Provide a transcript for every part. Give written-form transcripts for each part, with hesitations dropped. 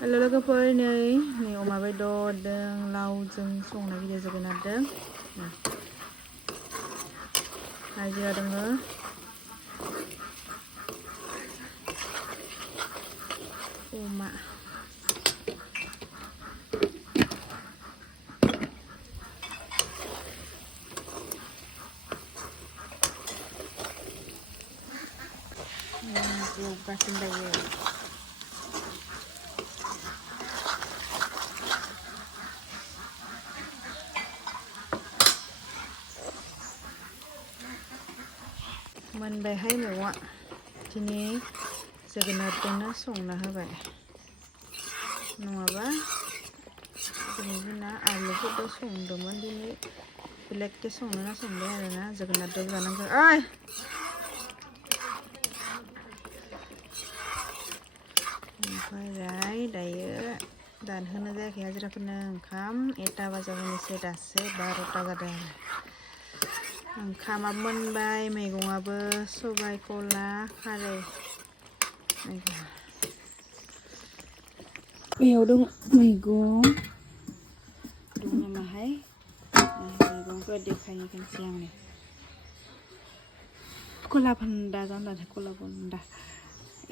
Halo logoफोर नै अमा बेदरजों लावजों संनाय भिडिअ जोगोनारजों हाजिरा दङो अमा एवगासिनो दायो मोनबायहाय मैगंआ दिनै जोगोनारजोंनो संना होबाय नङाबा दिनै जोंना आलुफोरबो संदोंमोन दिनै बेलेगके संनो संबाय आरोना जोगोनारजों जानांगौ ओमफ्राय दायो दानहोनो जायाखै हाजिराफोरनो ओंखाम 1टा बाजाबोनोसै दासो 12टा जादों ओंखामा मोनबाय मैगंआबो सबाय कला खारै बेयाव दं मैगं दं नामाहाय मैगंखौ देखायनो खनसे आंनो कला भान्दा जाना कला भान्दा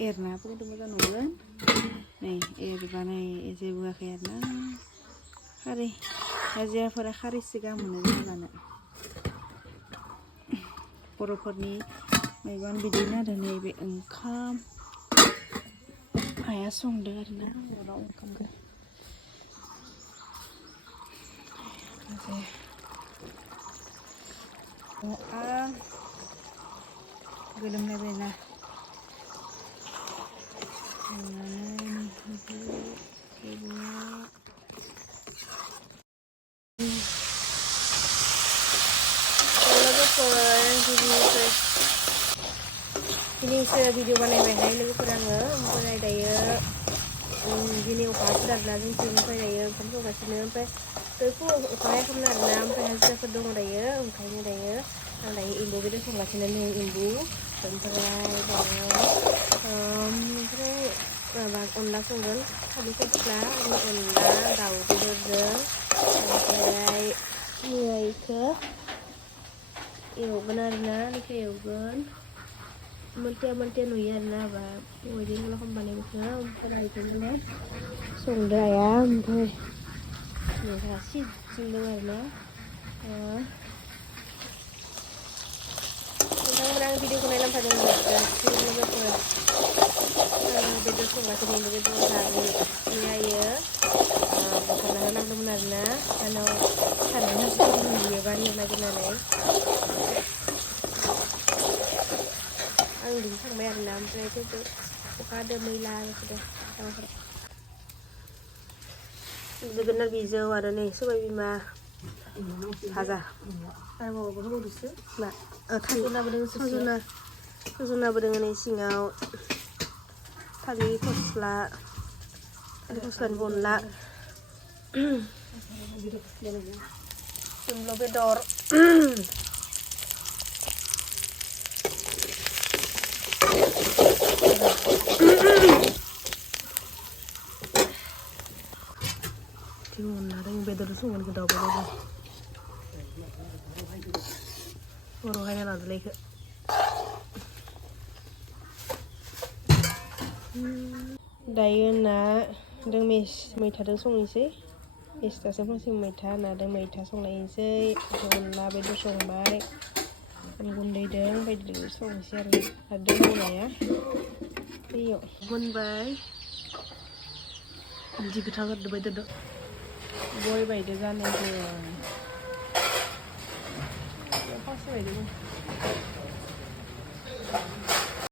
एरना बुंदों मोजां नंगोन नै एरबा नै जेबो होआखै आरोना खारै हाजिराफोरा खारैसो गाहाम मोनो जानो बर'फोरनि मैगं बिदिनो आरो नैबे ओंखाम आइया संदों आरोना अराव ओंखामखौ गोलोमलायबायना दिनैसो भिडिअ बानायबायहाय लोगोफोर आङो ओमफ्राय दायो दिनै अखा हादों आरोना जोंथिं ओमफ्राय दायो ओंखाम संगासिनो ओमफ्राय फुङाव अखा हायाखैमोन आरोना ओमफ्राय हाजिराफोर दङ दायो ओंखायनो दायो आं दायो एम्बु बेदर संगासिनो नै एम्बु ओमफ्राय माबा अनला संगोन थालिर फस्ला अनला दाउ बेदरजों ओमफ्राय बेखौ एवगोन आरोना बेखौ एवगोन मोनथिया नुयो आरोना बा बेबायदि खालामबानो बेखौ ओमफ्राय बेखौनो संदो आइया ओमफ्राय नोंथाङा सिजोंदों आरोना नोंथांमोना आं भिडिअखौ नायलांफादों गासैबो लोगोफोर बेदर संगासिनो बेदर जायो बथलना होनांदोंमोन आरोना आंनाव थानाय मानसिफोर नुयो बारियाव नागिरनानै आं बिदि थांबाय आरोना ओमफ्राय थेवबो अखा हादों मैला जाजोबदों लामाफोरा जोगोनार बिजौ आरो नै सबाय बिमा भाजा आरो माबाबो होबावदोसो मा सजनाबो दोङो नै सिङाव थालिर फस्लानि अनला जोंल' बेदर बेदर संगोन दाउ बेदर बर' हायना लादोलाय इखो दायो ना दों मैथाजों संनोसै मेस्थाजों फांसे मैथा नादों मैथा संलायनोसै अनला बेदर संबाय गुन्दैदों बायदिजों संनोसै आरो दंबावनाया बैयाव मोनबाय जि गोथाव जादों बेदरदों गय बायदि जानायजों फांसे बायदि